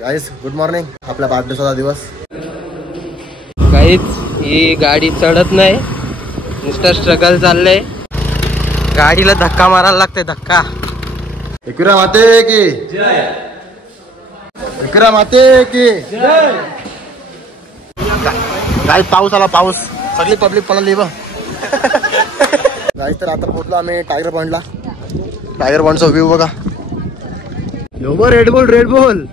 गाईस good morning. आपला वाढदिवसाचा दिवस. काहीच ही गाडी चढत नाही, नुसतं स्ट्रगल चाललंय. गाडीला धक्का मारायला लागतंय, धक्का. एकविरा माते की जय. एकविरा माते की जय. गाईस पाऊस आला, पाऊस. सगळी पब्लिक पळाली बघ. गाईस तर आता पोहोचलो आम्ही टायगर पॉइंटला. टायगर पॉइंटचा व्ह्यू बघा. यो रेड बुल, रेड बुल.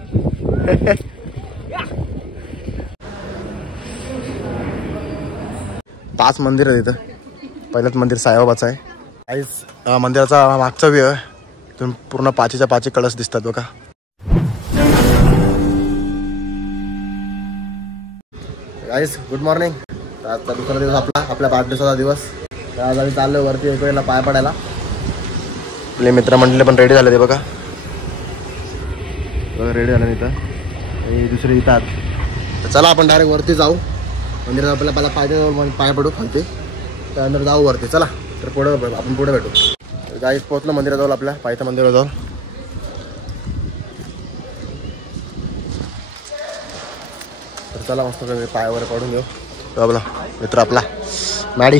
पाच मंदिर आहे तिथं. पहिलंच मंदिर साईबाबाचं आहे. गाईस मंदिराचा मागचा व्ह्यू आहे. इथून पूर्ण पाचीच्या पाची कळस दिसतात बघा. गाईस गुड मॉर्निंग. आजचा दुसरा दिवस आपल्या वाढदिवसाचा दिवस. तर आज आम्ही चाललो वरती एक वेळेला पाय पडायला. आपले मित्रमंडळी पण रेडी झाले ते बघा. रेडी झालं इथं. हे दुसरे इथं आत. तर चला आपण डायरेक्ट वरती जाऊ. मंदिरात आपल्याला पहिला पाय पडू खालते, त्यानंतर जाऊ वरती. चला तर पुढे आपण पुढे भेटू. गाईस पोहोचलो मंदिराजवळ, आपल्या पायथ्या मंदिराजवळ. तर चला मस्त पाय वगैरे पडून घेऊ. तो आपला मित्र आपला मॅडी.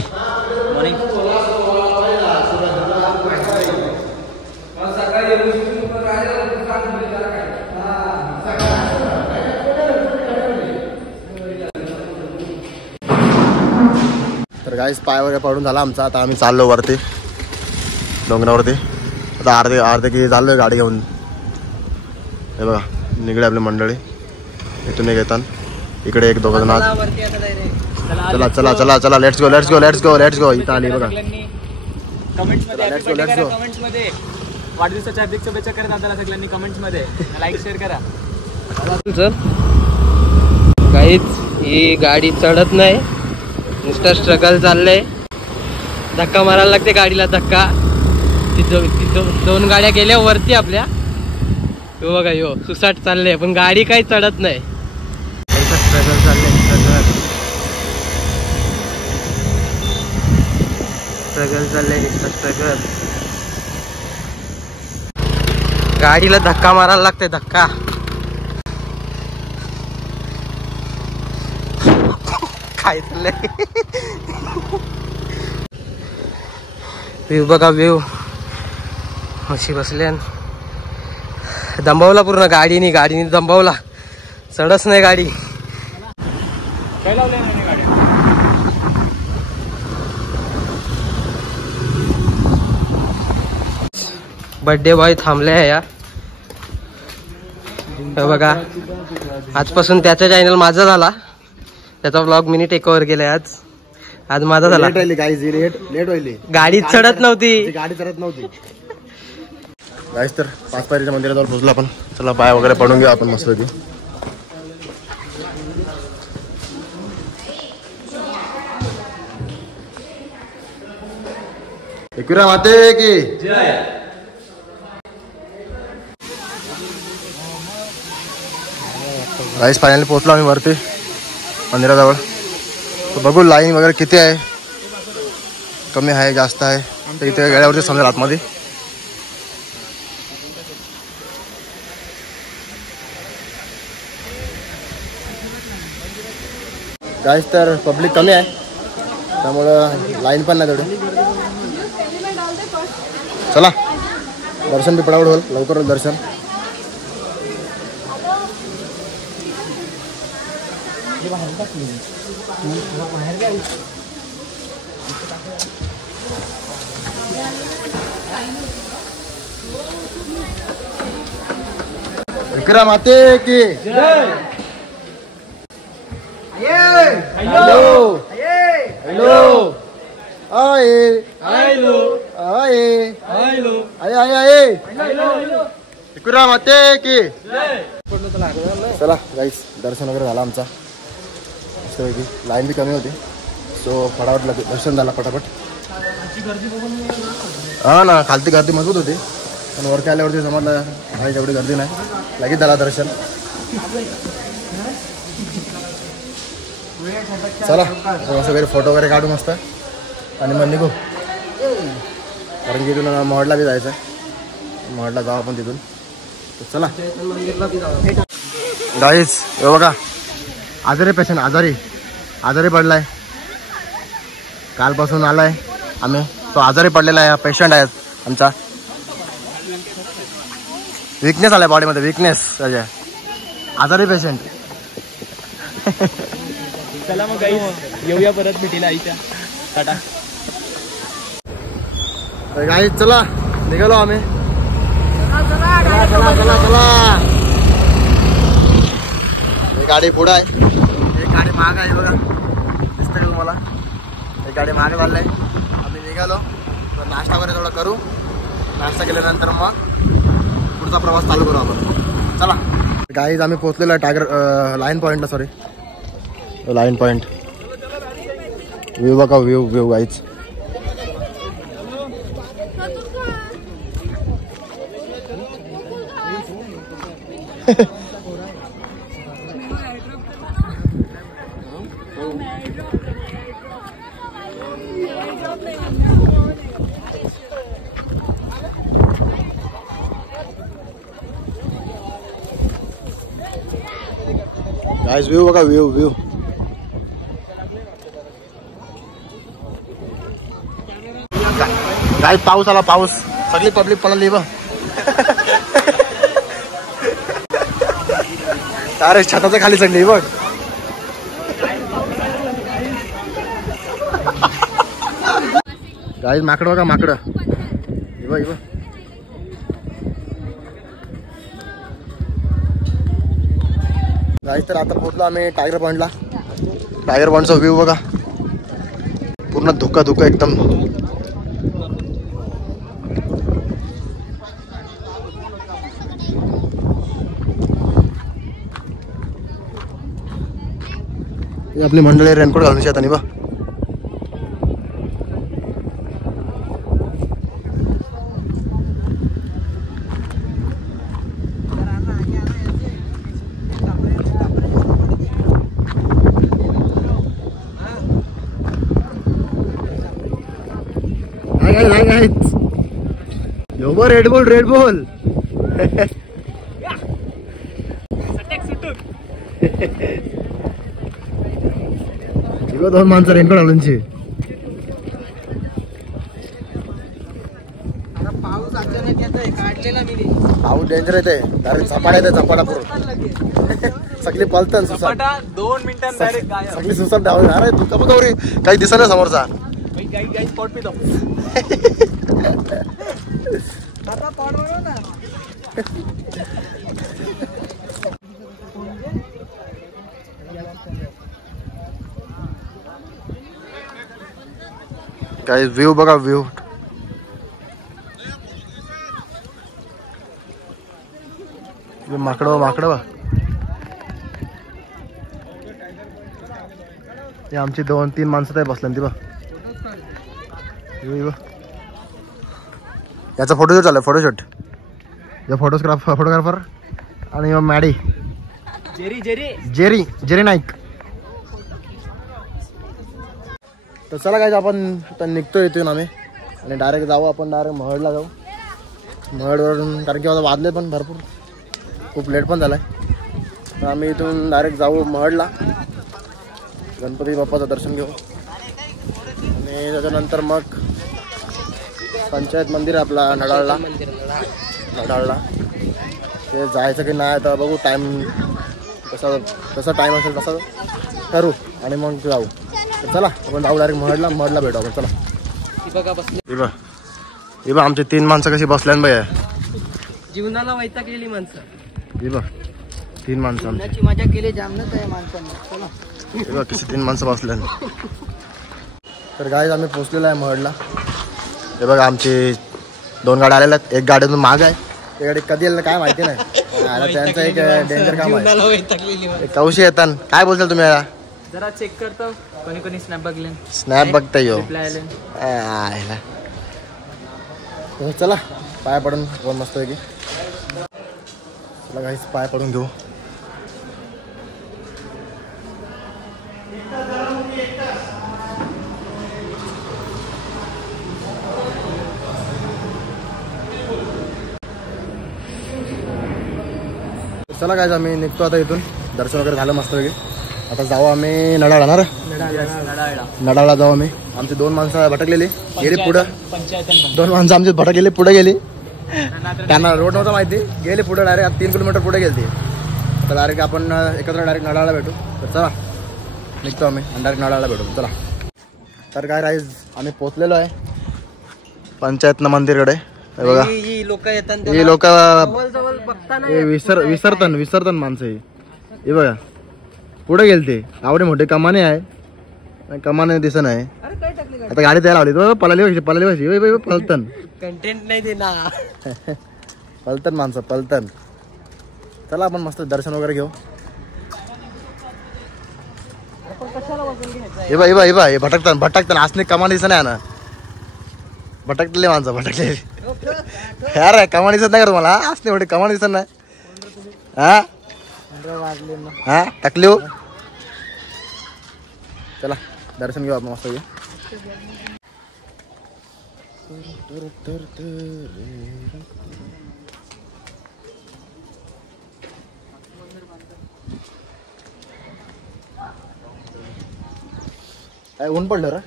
तर गाईस पाय वगैरे पडून झाला आमचा. आता आम्ही चाललो वरती डोंगरावरती. आता अर्धे की चाललोय गाडी घेऊन. हे बघा निघडे आपली मंडळी. इथून एक येतात, इकडे एक दोघं जण. चला चला चला चला let's go let's go let's go let's go. इथं आली बघा. वाढदिवसाच्या हार्दिक शुभेच्छा करा दादाला सगळ्यांनी कमेंट्स मध्ये. लाईक शेअर करा. काहीच ही गाडी चढत नाही, नुसतं स्ट्रगल चाललंय. धक्का मारायला लागते गाडीला, धक्का. दोन गाड्या गेल्या वरती आपल्या. तो बघा यो सुसाट चाललंय, पण गाडी काही चढत नाही. स्ट्रगल चाललंय, स्ट्रगल चाललंय, स्ट्रगल. गाडीला धक्का मारायला लागतंय, धक्का. काय चाललंय. व्ह्यू बघा, व्ह्यू. म्हशी बसल्या. दंबावला पूर्ण गाडीने दंबावला. चढच नाही गाडी. बर्थडे बॉय थांबले आहे या. बघा आजपासून त्याचा चॅनल माझा झाला. त्याचा व्लॉग मिनी टेक ओव्हर केलाय आज माझा झाला. लेट व्हायली. गाडी चढत नव्हती. गाईस तर पाच पायरीच्या मंदिराजवळ पोहोचलो आपण. चला पाय वगैरे पडून घेऊ आपण मस्त. एकविरा माते की जय. गाईस फायनली पोहोचलो आम्ही वरती मंदिराजवळ. तर बघू लाईन वगैरे किती आहे, कमी आहे जास्त आहे. तर इथे गेल्यावरती समजेल आतमध्ये. गाईस तर पब्लिक कमी आहे, त्यामुळं लाईन पण नाही तेवढी. चला दर्शन बी पडावड होईल, लवकर दर्शन. एकविरा माते की जय. हॅलो हॅलो आये हॅलो आये हॅलो आये आये आये. एकविरा माते की जय. चला गाईस दर्शन वगैरे झाला आमचा मस्तपैकी. लाईन बी कमी होती, सो फटाफट दर्शन झाला फटाफट. हा ना, खालती गर्दी मजबूत होती, पण वरती आल्यावरती समजलं काही एवढी गर्दी नाही. लगेच झाला दर्शन. चला सगळे फोटो वगैरे काढू मस्त आणि मग निघू. कारण की इथून महडला बी जायचं आहे. महडला जाऊ आपण तिथून. चला. गाईस हे बघा आजारी पेशंट आजारी पडलाय. कालपासून आलाय आम्ही. तो आजारी पडलेला आहे. पेशंट आहेत आमचा. विकनेस आलाय बॉडीमध्ये. विकनेस आजारी पेशंट. चला मग गाईस येऊया परत भेटीला आईच्या. टाटा. गाईस चला निघालो आम्ही. चला गाडी पुढं आहे. एक गाडी माग आहे बघा. दिसतंय तुम्हाला. एक गाडी मागे चाललंय. आम्ही निघालो. तर नाश्ता वगैरे थोडा करू. नाश्ता केल्यानंतर मग पुढचा प्रवास चालू करू आपण. चला गाईज आम्ही पोहोचलेलो आहे टायगर लाईन पॉईंटला. Sorry line point. व्ह्यू बघा. View guys. गाइस व्यू बघा. व्यू गाइस पाऊस आला. पाऊस. सगळी पब्लिक पळाली बघ. अरे छताच्या खाली चढली बघ. गाइस माकडं बघा. माकडं बघ. गाइस तर आता पोहोचलो आम्ही टायगर पॉईंटला. टायगर पॉईंटचा व्ह्यू बघा. पूर्ण धुका एकदम. आपली मंडळी रेनकोट घालून शेतानी बा. यो रेड बुल. दोन माणसं रेनकोट घालूनची. पाऊस डेंजर येते. झपाटा येते. झपाटा सगळी पलतन. 2 मिनिटांत सगळी सुसाट धावून. अरे तुका बघ काही दिसत नाही समोरचा. काय व्ह्यू बघा. व्ह्यू माकडं. हे आमची 2-3 माणसं तर बसल्या ती बघ. याचा फोटोशूट चालू. फोटोशूट. फोटोग्राफर आणि मॅडी. जेरी नाईक. तर चला काय आपण आता निघतो इथून आम्ही. आणि डायरेक्ट जाऊ आपण. डायरेक्ट महडला जाऊ. महडवरून कारण की आता वाजले पण भरपूर. खूप लेट पण झालाय. तर आम्ही इथून डायरेक्ट जाऊ महडला. गणपती बाप्पाचं दर्शन घेऊ. आणि त्याच्यानंतर मग पंचायत मंदिर आपला नडाळला. ते जायचं की नाही तर बघू. टाईम कसा टाईम असेल तसं करू आणि मग जाऊ. तर चला आपण जाऊ डायरेक्ट महडला भेटू आपण. चला. हे बघ आमची 3 माणसं कशी बसल्यान बाई. जीवनाला वैताग केलेली माणसं. हे बघ 3 माणसं. मजा केली जामनच आहे माणसांना. हे बघ कशी 3 माणसं बसल्यान. तर गाईज आम्ही पोचलेलो आहे महडला. हे बघा आमची 2 गाड्या आलेल्या आहेत. एक गाडीतून माग आहे. ते गाडी कधी येईल काय माहिती नाही. त्यांचं एक डेंजर काम आहे. कौशी येतात. काय बोलताल तुम्ही? जरा चेक करतो. कोणी स्नॅप बघले. स्नॅप बघताय यो. चला पाय पडून कोण मस्त आहे की. चला गाईस पाय पडून घेऊ. चला काय आम्ही निघतो आता इथून. दर्शन वगैरे झालं मस्त वगैरे. आता जाऊ आम्ही नडाळा ना रे. नडाळा जाऊ आम्ही. आमची 2 माणसं भटकलेली गेली पुढं. 2 माणसं आमची भटकलेली पुढे गेली. त्यांना रोड नव्हता माहिती, गेले पुढे डायरेक्ट 3 किलोमीटर पुढे गेली. तर डायरेक्ट आपण एकत्र डायरेक्ट नडाळाला भेटू. तर चला निघतो आम्ही आणि डायरेक्ट नडाळाला भेटू. चला. तर काय राईज आम्ही पोचलेलो आहे पंचायत मंदिरकडे. बघा ही लोक येतात, ही लोक बघताना विसरतन माणसं हे बघा पुढे गेलते. आवडे मोठे कमाने आहे, कमाने दिसत आहे. आता गाडी द्यायला लावली तो पळाली पलतन कंटेंट नाही देना. पलतन माणसं पलतन. चला आपण मस्त दर्शन वगैरे घेऊ. हे भटकतान असणे कमान दिसत नाही ना. भटकलेले माणसं भटकले यार. कमान दिसत नाही का तुम्हाला? असणे मोठे कमान दिसत नाही. हा टाकली हो. चला दर्शन घेऊ आपण मस्त. काय ऊन पडलं रे,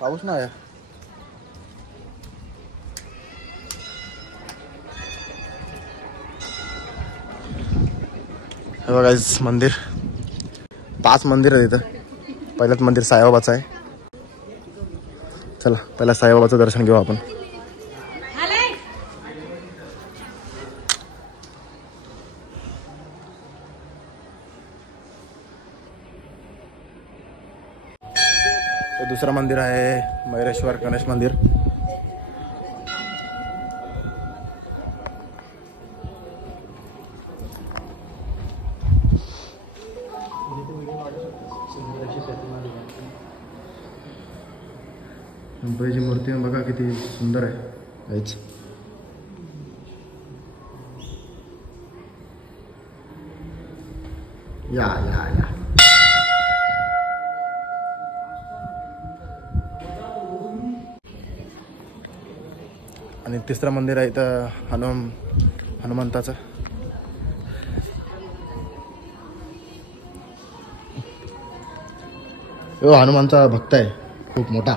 पाऊस नाही. हे बघा मंदिर. 5 मंदिर आहे इथं. पहिलंच मंदिर साईबाबाचं आहे. चला पहिला साईबाबाचं दर्शन घेऊ आपण. हे दुसरं मंदिर आहे मयूरेश्वर गणेश मंदिर. गणपतीची मूर्ती बघा किती सुंदर आहे. काहीच या या या. आणि तिसरं मंदिर आहे इथं हनुमंताचं. हो हनुमानचा भक्त आहे खूप मोठा,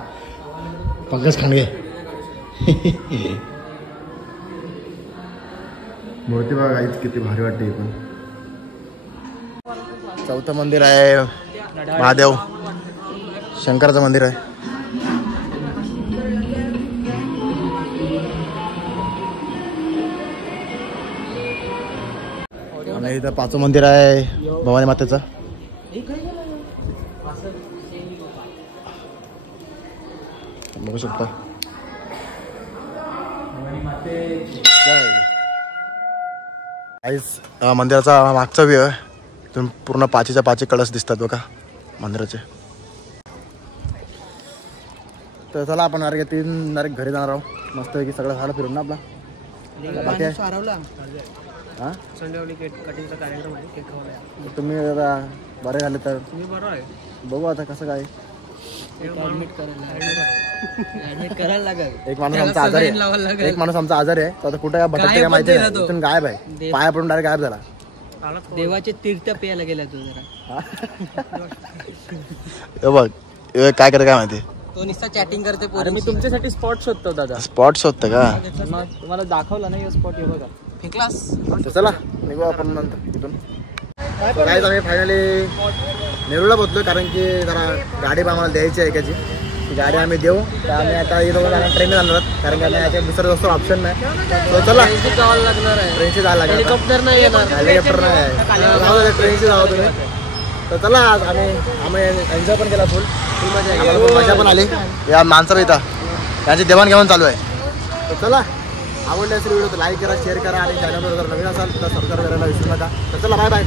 पंकज खांडगे. मूर्ती बघा काहीच किती भारी वाटते. पण 4थं मंदिर आहे महादेव शंकराचं मंदिर आहे. आणि इथं 5वं मंदिर आहे भवानी मातेचं. बघू शकता. मंदिराचा मागचा व्यू आहे. इथून पूर्ण 5च्या 5 कळस दिसतात बघा मंदिराचे. तर चला आपण डायरेक्ट घरी जाणार आहोत. मस्त की सगळं झालं फिरून ना आपला. हां तुम्ही बरे झाले तर बघू आता कसं काय. एक माणूस आमचा आजारी आहे. तर आता कुठे भटकते काय माहिती नाही. इथून गायब आहे. पाया पडून डायरेक्ट गायब झाला. देवाचे तीर्थ प्यायला गेला तू जरा. बघ काय करत काय माहिती. तो नुसता चॅटिंग करते. मी तुमच्यासाठी स्पॉट शोधतो दादा. स्पॉट शोधतं का? तुम्हाला दाखवला नाही स्पॉट. हे बघा फेकलास. चला निघू आपण नंतर तिथून. काय आम्ही फायनली नेरूळला पोहोचलो. कारण की जरा गाडी आम्हाला द्यायची आहे एकाची. ती गाडी आम्ही देऊ. तर आम्ही आता इथं ट्रेनने जाणार आहोत. कारण की आम्ही दुसरं जास्त ऑप्शन नाही. तर चला जावं लागणार आहे. ट्रेनशी जायला लागणार. हेलिकॉप्टर नाही येणार. हेलिकॉप्टर नाही जाऊ. ट्रेनशी जावं तुम्ही. तर चला आज आम्ही एन्जॉय पण केला. फुल मजा पण आली. या माणसं इथं त्यांची देवाणघेवाण चालू आहे. तर चला आवडले असेल व्हिडिओ तर लाईक करा, शेअर करा आणि चॅनलवर जर नवीन असाल तर सबस्क्राईब करायला विसरू नका. तर चला बाय बाय.